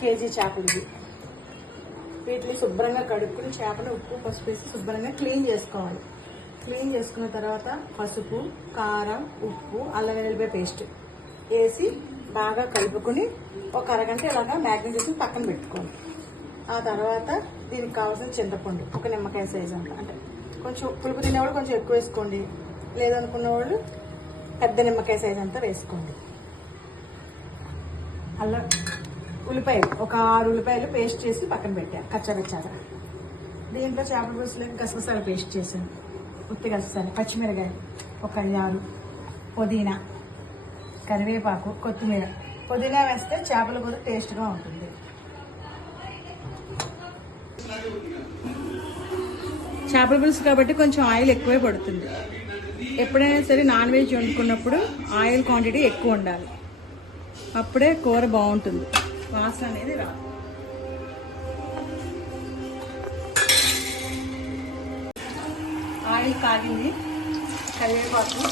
KG చేపలు. వీటిని శుభ్రంగా కడుక్కుని చేపలు ఉప్పు పసుపు వేసి శుభ్రంగా క్లీన్ చేసుకోవాలి. క్లీన్ చేసుకున్న తర్వాత పసుపు, కారం, ఉప్పు, అల్లం వెల్లుల్లిపాయ పేస్ట్ వేసి బాగా కలుపుకొని ఒక అరగంట ఇలాగా మ్యాగ్నేట్ చేసి పక్కన పెట్టుకోవాలి. ఆ తర్వాత దీనికి కావాల్సిన చింతపండు ఒక నిమ్మకాయ సైజు అంట, అంటే కొంచెం పులుపు తినేవాళ్ళు కొంచెం ఎక్కువ వేసుకోండి, లేదనుకున్న వాళ్ళు పెద్ద నిమ్మకాయ సైజు అంతా వేసుకోండి. అల్లం ఉల్లిపాయలు ఒక 6 ఉల్లిపాయలు పేస్ట్ చేసి పక్కన పెట్టాను కచ్చబెచ్చాక. దీంట్లో చేపల పులుసులోకి గసగసాలు పేస్ట్ చేశాను, ఉత్తి గసగసాలు, పచ్చిమిరకాయలు ఒక 6, పుదీనా, కరివేపాకు, కొత్తిమీర. పుదీనా వేస్తే చేపల కూర టేస్ట్గా ఉంటుంది. చేపల పులుసు కాబట్టి కొంచెం ఆయిల్ ఎక్కువే పడుతుంది. ఎప్పుడైనా సరే నాన్ వెజ్ వండుకున్నప్పుడు ఆయిల్ క్వాంటిటీ ఎక్కువ ఉండాలి, అప్పుడే కూర బాగుంటుంది, వాసన అనేది రాదు. ఆయిల్ కాగింది, కరివేపాకు.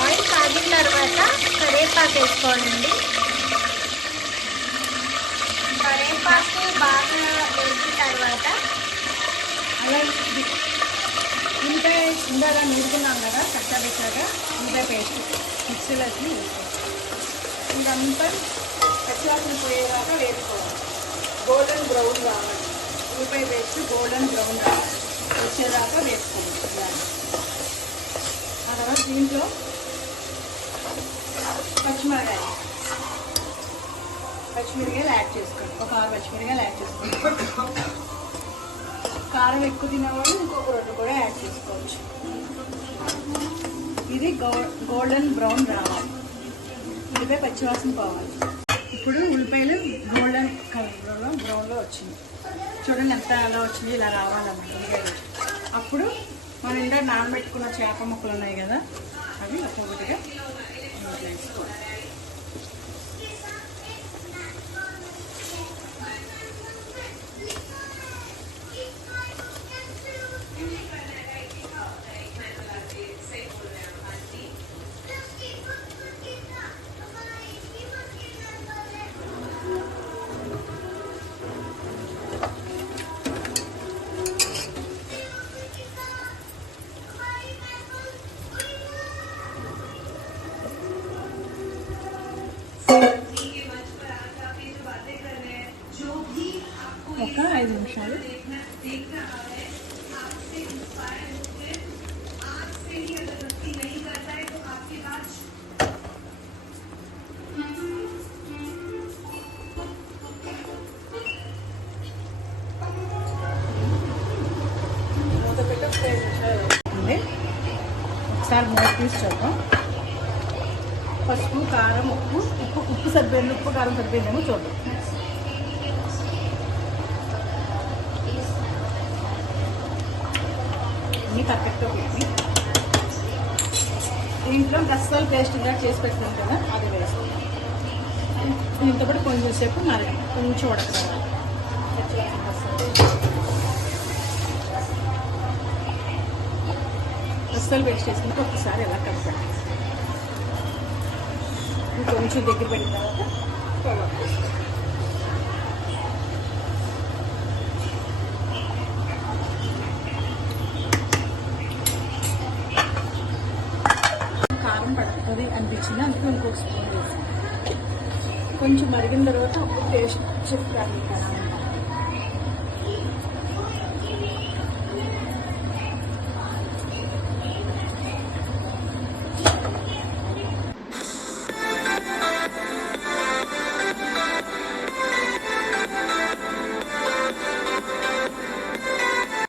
ఆయిల్ కాగిన తర్వాత కరివేపాకు వేసుకోవాలండి. కరివేపాకు బాగా వేసిన తర్వాత అలా ఉల్లిపాయ ఇందాక నూరుకున్నాం కదా కచ్చబెచ్చాక ఉల్లిపాయ పేస్ట్ మిక్సీలోకి ఇదంతా పచ్చివాసన పోయేదాకా వేసుకోవాలి. గోల్డెన్ బ్రౌన్ రావాలి, ఉల్లిపాయ పేస్ట్ గోల్డెన్ బ్రౌన్ రావాలి, వచ్చేదాకా వేసుకోవాలి. ఆ తర్వాత దీంట్లో పచ్చిమిరకాయలు యాడ్ చేసుకోండి, ఒక 6 పచ్చిమిరకాయలు యాడ్ చేసుకోండి. కారం ఎక్కువ తినేవాళ్ళు ఇంకొక 2 కూడా యాడ్ చేసుకోవచ్చు. ఇది గోల్డెన్ బ్రౌన్ రావాలి, ఉల్లిపాయ పచ్చివాసన పోవాలి. ఇప్పుడు ఉల్లిపాయలు గోల్డెన్ కలర్లో బ్రౌన్లో వచ్చింది చూడండి, ఎంత ఎలా వచ్చింది, ఇలా రావాలన్నమాట ఉల్లిపాయలు. అప్పుడు మనం ఇందాక నానబెట్టుకున్న చేప ముక్కలు ఉన్నాయి కదా, అవి ఒక్కొక్కటిగా వేసుకోవాలి. ఒక 5 నిమిషాలు ఒకసారి మూత తీసి చూద్దాం. పసుపు, కారం, ఉప్పు సరిపోయింది, ఉప్పు కారం సరిపోయిందేమో చూద్దాం. అన్నీ పర్ఫెక్ట్గా పోయింది. దీంట్లో గసగసాలు పేస్ట్ ఇలా చేసి పెట్టినాం కదా, అది వేసుకోండి. దీంతో పాటు కొంచెం సేపు కొంచెం ఉడకరావాలి. గసగసాలు పేస్ట్ వేసుకుంటే ఒకసారి ఎలా కలిపండి. కొంచెం దగ్గర పెట్టిన తర్వాత కారం పడుతుంది అనిపించింది, అందుకే ఇంకొక స్పూన్ వేసి కొంచెం మరిగిన తర్వాత టేస్ట్ చెప్తాను.